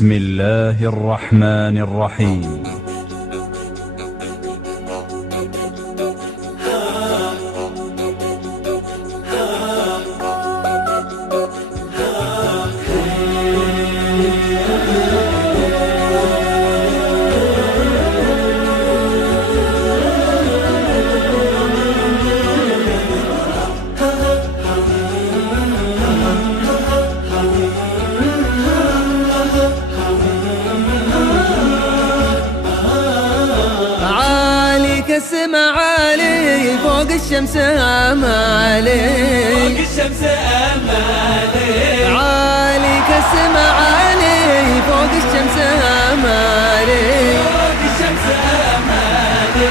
بسم الله الرحمن الرحيم. السما عالي فوق الشمس امالي، فوق الشمس امالي، عالي كالسما عالي فوق الشمس امالي، فوق الشمس امالي.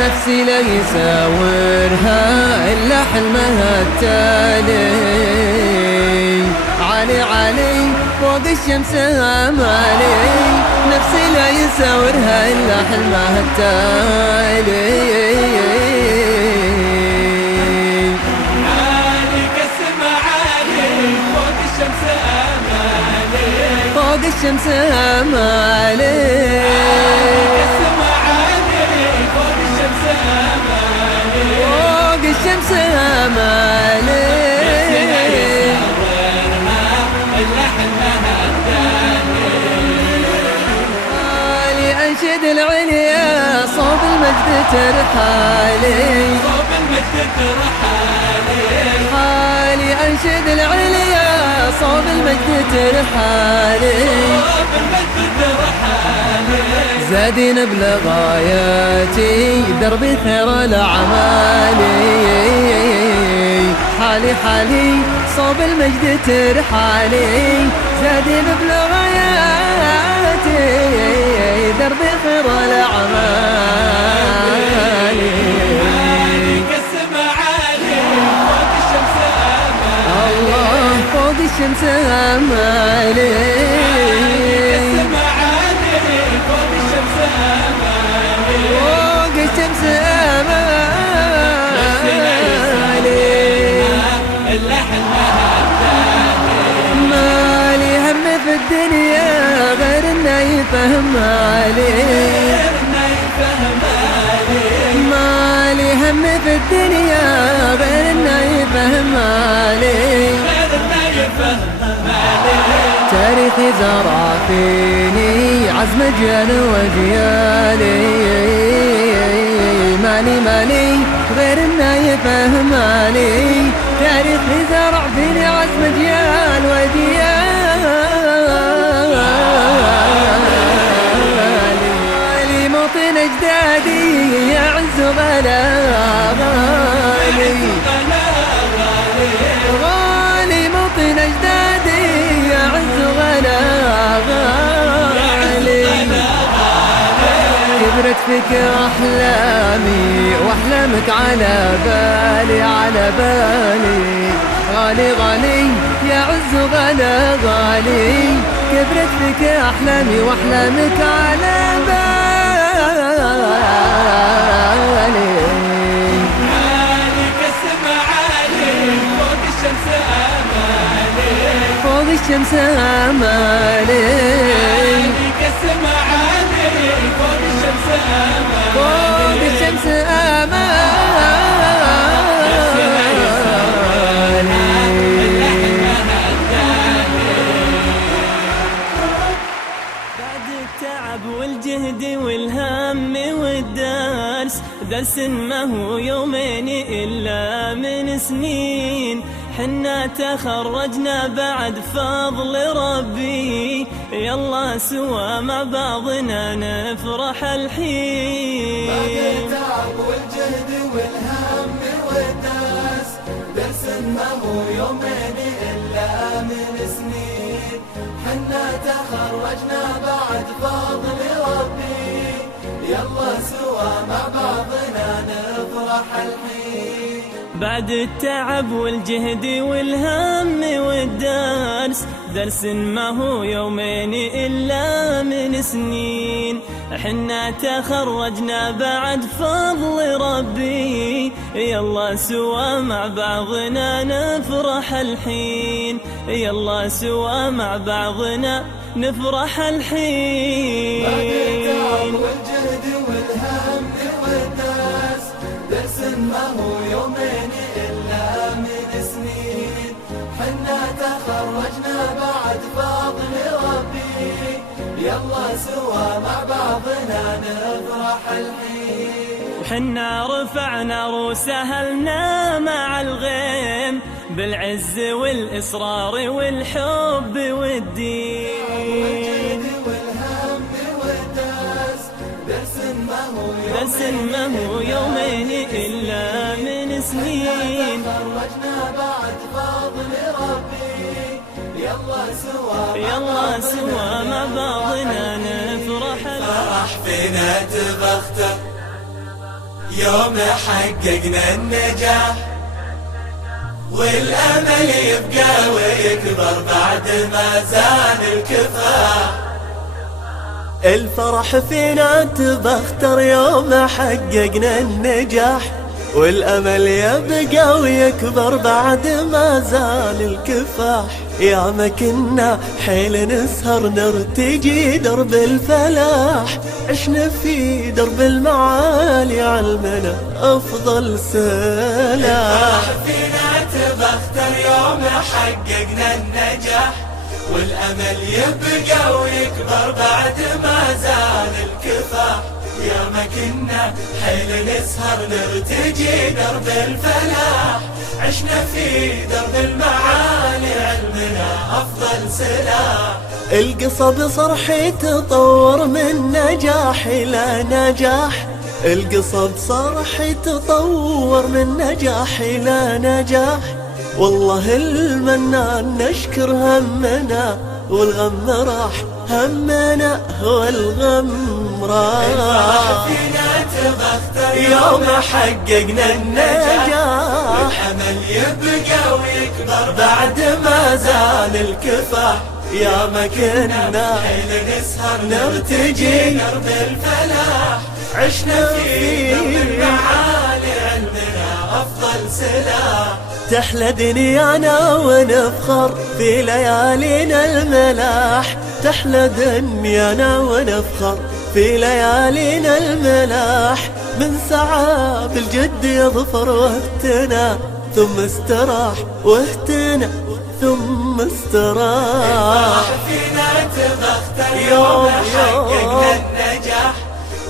نفسي لا يساورها الا حلمها التالي، عالي عالي فوق الشمس امالي، نفسي لا يساورها الا حلمها التالي. عالي كالسما عالي فوق الشمس امالي، فوق الشمس امالي، كالسما عالي فوق الشمس امالي، فوق الشمس امالي. أنشد العليا صوب المجد ترحالي، صوب المجد ترحالي، حالي أنشد العليا صوب المجد ترحالي، صوب المجد ترحالي. زادين بلغاياتي دربي خير الأعمالي، حالي حالي صوب المجد ترحالي، زادين بلغاياتي دربي خير الأعمال. عالي كالسما عالي فوق الشمس امالي، الله فوق الشمس امالي، كالسما عالي فوق الشمس امالي، فوق الشمس امالي. الا حلمها مالي هم في الدنيا غير انه يفهم مالي، مالي هم في الدنيا غير انه يفهم مالي، تاريخي زرع فيني عزم اجيال واجيالي، مالي مالي غير انه يفهم مالي، تاريخي زرع فيني عزم اجيال واجيالي، موطن اجدادي يعز غلا غالي، غالي موطن اجدادي يعز غلا غالي، كبرت فيك احلامي واحلامك على بالي على بالي، غالي غالي يعز غلا غالي، كبرت فيك احلامي واحلامك على بالي. عالي كالسما عالي فوق الشمس امالي، فوق الشمس امالي، عالي كالسما عالي فوق الشمس امالي، فوق الشمس امالي. بعد التعب والجهد والهم والدرس، درس ما هو يومين إلا من سنين، حنا تخرجنا بعد فضل ربي، يلا سوا مع بعضنا نفرح الحين. بعد التعب والجهد والهم والدرس، درس ما هو يومين إلا من سنين، حنا تخرجنا بعد فضل ربي، يلا سوا مع بعضنا نفرح الحين. بعد التعب والجهد والهم والدرس، درس ما هو يومين إلا من سنين، حنا تخرجنا بعد فضل ربي، يلا سوا مع بعضنا نفرح الحين، يلا سوا مع بعضنا نفرح الحين. بعد التعب والجهد والهم والناس، درس ما هو يومين إلا من سنين، حنا تخرجنا بعد فضل ربي، يلا سوا مع بعضنا نفرح الحين. وحنا رفعنا روس أهلنا مع الغيم، بالعز والإصرار والحب والدين. والجهد والهم والداس، درس ما هو يومين إلا من سنين، تخرجنا بعد فضل ربي، يلا سوا مع بعضنا نفرح. فرح فينا تبختر يوم حققنا النجاح، والأمل يبقى ويكبر بعد ما زال الكفاح. الفرح فينا تبختر يوم حققنا النجاح، والأمل يبقى ويكبر بعد ما زال الكفاح. يا ما كنا حيل نسهر نرتجي درب الفلاح، عشنا في درب المعالي علمنا أفضل سلاح. فينا تبختر يوم حققنا النجاح، والأمل يبقى ويكبر بعد ما زال الكفاح. يا ما كنا حيل نسهر نرتجي درب الفلاح، عشنا في درب المعالي علمنا أفضل سلاح. القصب صرحي تطور من نجاح إلى نجاح، القصب صرحي تطور من نجاح إلى نجاح. والله المنان نشكر همنا والغم راح، همنا والغم راح. فينا تبختر يوم حققنا النجاح، والأمل يبقى ويكبر بعد ما زال الكفاح. يا ما كنا حيل نسهر نرتجي درب الفلاح، عشنا في درب المعالي علمنا أفضل سلاح. تحلى دنيانا ونفخر في ليالينا الملاح، تحلى دنيانا ونفخر في ليالينا الملاح. من سعى بالجد يظفر واهتنا ثم استراح، واهتنا ثم استراح. فينا تبختر يوم حققنا النجاح،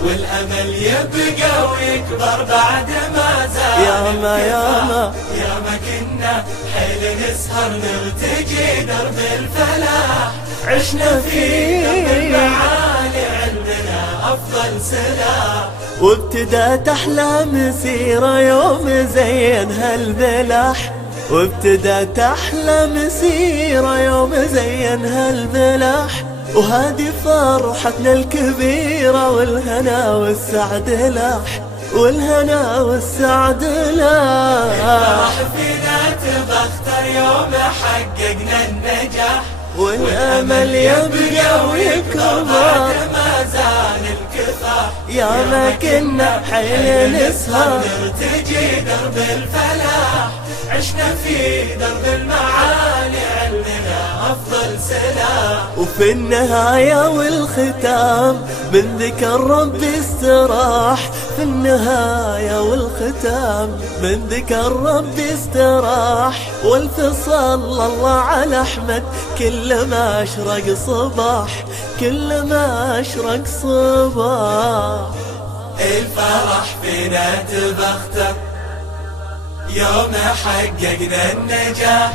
والأمل يبقى ويكبر بعد ما زال ياما ياما كنا حيل نسهر نرتجي درب الفلاح، عشنا في درب المعالي علمنا أفضل سلاح. وابتدأت أحلى مسيرة يوم زينها الملاح، وابتدأت أحلى مسيرة يوم زينها الملاح. وهذه فرحتنا الكبيرة والهنا والسعد لاح، والهنا والسعد لاح. فينا تبختر يوم حققنا النجاح، والأمل يبقى ويكبر بعد ما زال الكفاح. يا ما كنا حيل نسهر نرتجي درب الفلاح، عشنا في درب المعالي علمنا أفضل سلاح. وفي النهاية والختام من ذكر ربي استراح، في النهاية والختام من ذكر ربي استراح. والفصل الله على أحمد كل ما أشرق صباح، كل ما أشرق صباح. الفرح فينا تبختر يوم حققنا النجاح،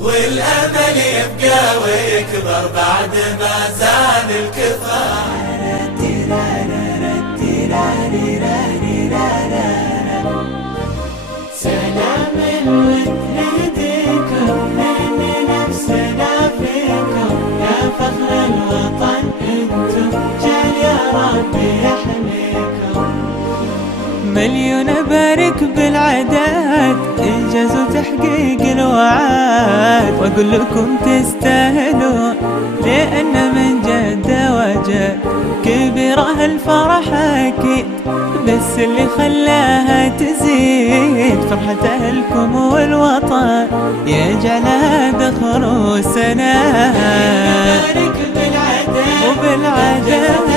والأمل يبقى ويكبر بعد ما زال الكفاح. سلام وتناديكم من نفسنا فيكم، يا فخر الوطن انتم جال يا ربي يحميكم. مليون بارك بالعداد، إنجاز وتحقيق الوعد، وأقول لكم تستاهلون لأن من جد وجد كبيرة الفرح أكيد، بس اللي خلاها تزيد فرحة أهلكم والوطن يجعلها ذخر وسنة. بارك بالعداد وبالعداد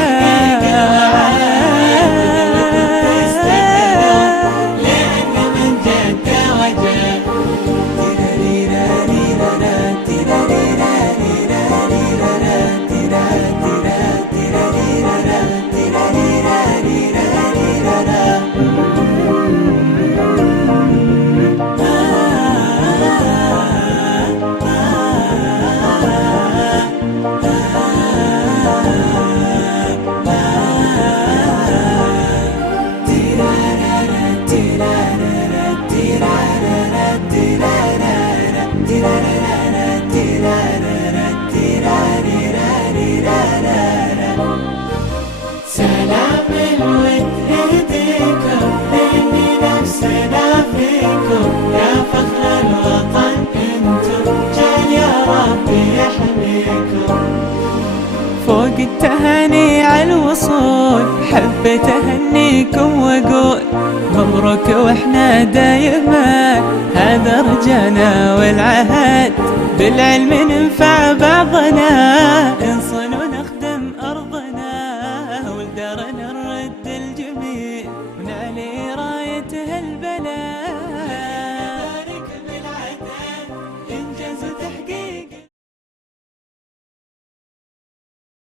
سلام الود اهديكم لاني نفسنا فيكم، يا فخر الوطن انتم جعل يا ربي يحميكم. فوق التهاني على الوصول حبيت اهنيكم واقول مبروك، واحنا دايما هذا رجانا والعهد بالعلم ننفع بعضنا،